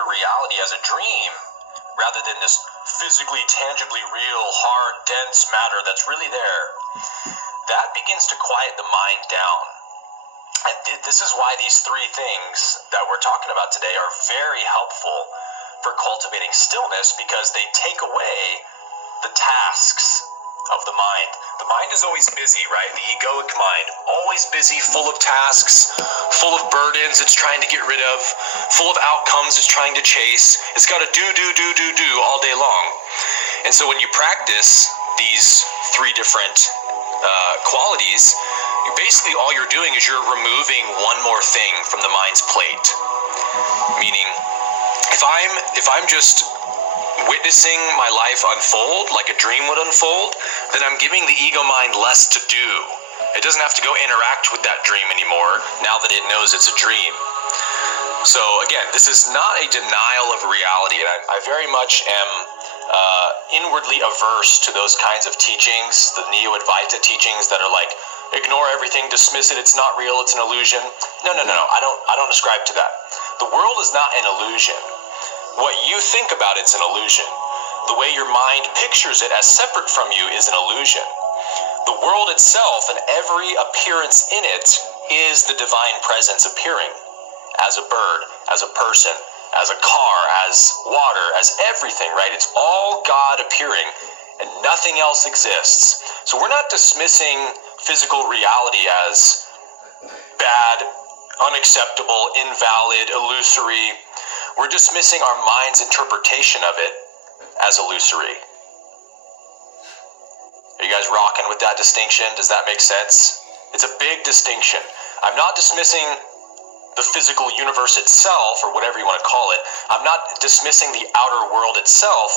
your reality as a dream, rather than this physically, tangibly real, hard, dense matter that's really there, that begins to quiet the mind down. And this is why these three things that we're talking about today are very helpful for cultivating stillness, because they take away the tasks of the mind. The mind is always busy, right? The egoic mind, always busy, full of tasks, full of burdens it's trying to get rid of, full of outcomes it's trying to chase. It's got to do all day long. And so when you practice these three different qualities, basically all you're doing is you're removing one more thing from the mind's plate. Meaning, if I'm just witnessing my life unfold like a dream would unfold, then I'm giving the ego mind less to do. It doesn't have to go interact with that dream anymore now that it knows it's a dream. So again, this is not a denial of reality, and I very much am inwardly averse to those kinds of teachings, the Neo-Advaita teachings that are like, ignore everything, dismiss it, it's not real, it's an illusion. No, I don't ascribe to that. The world is not an illusion. What you think about it's an illusion. The way your mind pictures it as separate from you is an illusion. The world itself and every appearance in it is the divine presence appearing as a bird, as a person, as a car, as water, as everything, right? It's all God appearing and nothing else exists. So we're not dismissing physical reality as bad, unacceptable, invalid, illusory. We're dismissing our mind's interpretation of it as illusory. Are you guys rocking with that distinction? Does that make sense? It's a big distinction. I'm not dismissing the physical universe itself, or whatever you want to call it. I'm not dismissing the outer world itself.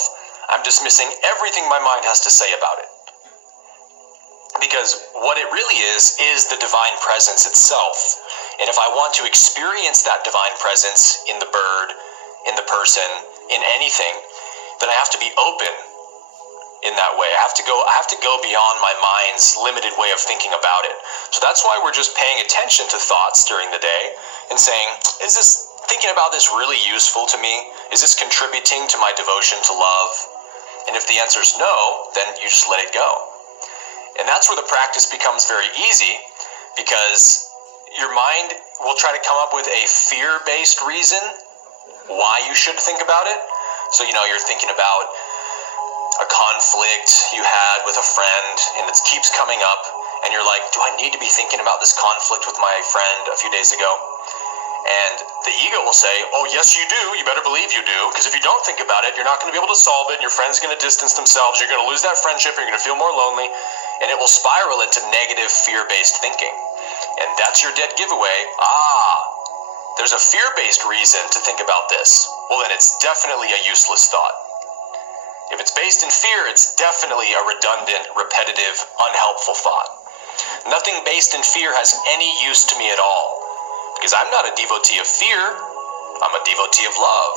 I'm dismissing everything my mind has to say about it. Because what it really is the divine presence itself. And if I want to experience that divine presence in the bird, in the person, in anything, then I have to be open in that way. I have to go beyond my mind's limited way of thinking about it. So that's why we're just paying attention to thoughts during the day and saying, is this thinking about this really useful to me? Is this contributing to my devotion to love? And if the answer is no, then you just let it go. And that's where the practice becomes very easy, because your mind will try to come up with a fear-based reason why you should think about it. So, you're thinking about a conflict you had with a friend and it keeps coming up, and you're like, do I need to be thinking about this conflict with my friend a few days ago? And the ego will say, oh, yes, you do. You better believe you do. Because if you don't think about it, you're not going to be able to solve it. And your friend's going to distance themselves. You're going to lose that friendship. You're going to feel more lonely. And it will spiral into negative fear-based thinking. And that's your dead giveaway. There's a fear-based reason to think about this. Well, then it's definitely a useless thought. If it's based in fear, it's definitely a redundant, repetitive, unhelpful thought. Nothing based in fear has any use to me at all. Because I'm not a devotee of fear, I'm a devotee of love.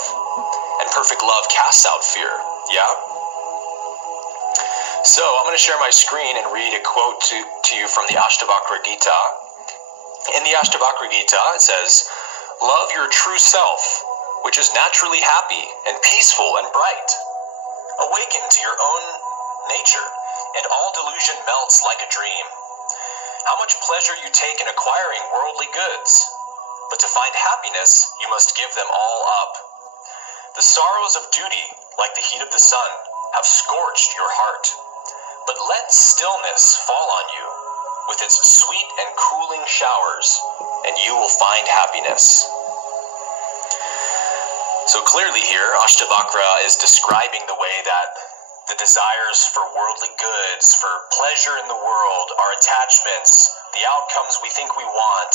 And perfect love casts out fear, yeah? So I'm going to share my screen and read a quote to you from the Ashtavakra Gita. In the Ashtavakra Gita, it says, love your true self, which is naturally happy and peaceful and bright. Awaken to your own nature, and all delusion melts like a dream. How much pleasure you take in acquiring worldly goods. But to find happiness, you must give them all up. The sorrows of duty, like the heat of the sun, have scorched your heart. But let stillness fall on you, with its sweet and cooling showers, and you will find happiness. So clearly here, Ashtavakra is describing the way that the desires for worldly goods, for pleasure in the world, our attachments, the outcomes we think we want,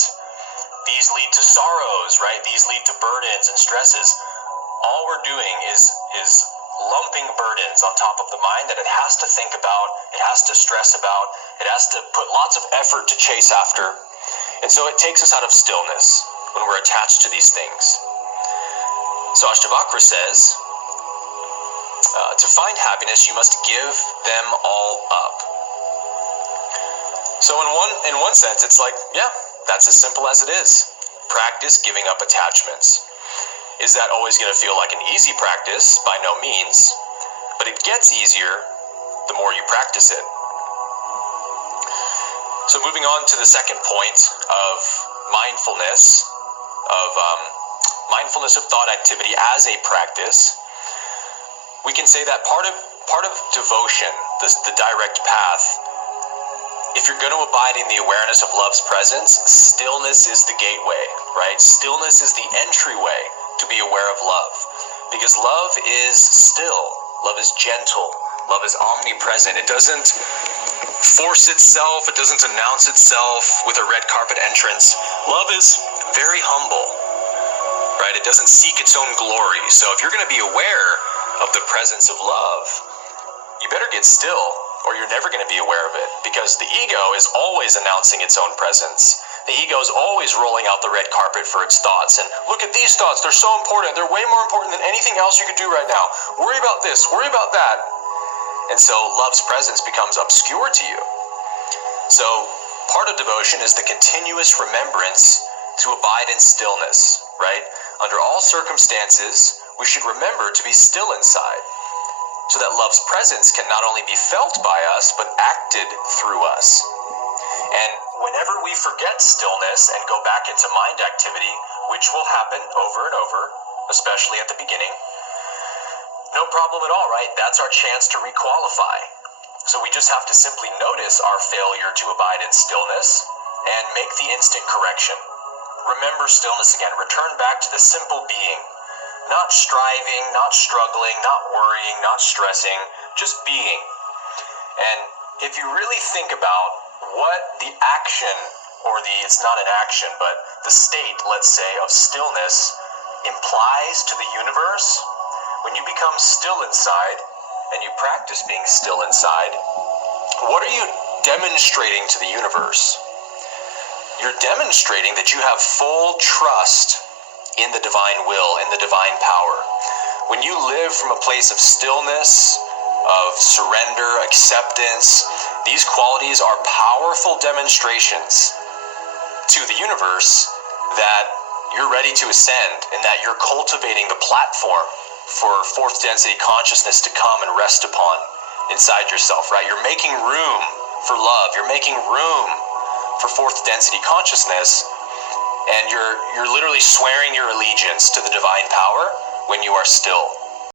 these lead to sorrows, right? These lead to burdens and stresses. All we're doing is lumping burdens on top of the mind that it has to think about, it has to stress about, it has to put lots of effort to chase after. And so it takes us out of stillness when we're attached to these things. So Ashtavakra says, to find happiness, you must give them all up. So in one sense, it's like, yeah, that's as simple as it is. Practice giving up attachments. Is that always going to feel like an easy practice? By no means. But it gets easier the more you practice it. So moving on to the second point of mindfulness, mindfulness of thought activity as a practice, we can say that part of devotion, the direct path, if you're going to abide in the awareness of love's presence, stillness is the gateway, right? Stillness is the entryway to be aware of love. Because love is still, love is gentle, love is omnipresent. It doesn't force itself, it doesn't announce itself with a red carpet entrance. Love is very humble, right? It doesn't seek its own glory. So if you're going to be aware of the presence of love, you better get still, or you're never going to be aware of it, because the ego is always announcing its own presence. The ego is always rolling out the red carpet for its thoughts, and look at these thoughts, they're so important, they're way more important than anything else you could do right now. Worry about this, worry about that. And so love's presence becomes obscure to you. So part of devotion is the continuous remembrance to abide in stillness, right? Under all circumstances, we should remember to be still inside, so that love's presence can not only be felt by us, but acted through us. And whenever we forget stillness and go back into mind activity, which will happen over and over, especially at the beginning, no problem at all, right? That's our chance to requalify. So we just have to simply notice our failure to abide in stillness and make the instant correction. Remember stillness again. Return back to the simple being. Not striving, not struggling, not worrying, not stressing, just being. And if you really think about what the action, or it's not an action, but the state, let's say, of stillness implies to the universe, when you become still inside and you practice being still inside, what are you demonstrating to the universe? You're demonstrating that you have full trust in the divine will, in the divine power. When you live from a place of stillness, of surrender, acceptance, these qualities are powerful demonstrations to the universe that you're ready to ascend, and that you're cultivating the platform for fourth density consciousness to come and rest upon inside yourself, right? You're making room for love. You're making room for fourth density consciousness. And you're literally swearing your allegiance to the divine power when you are still.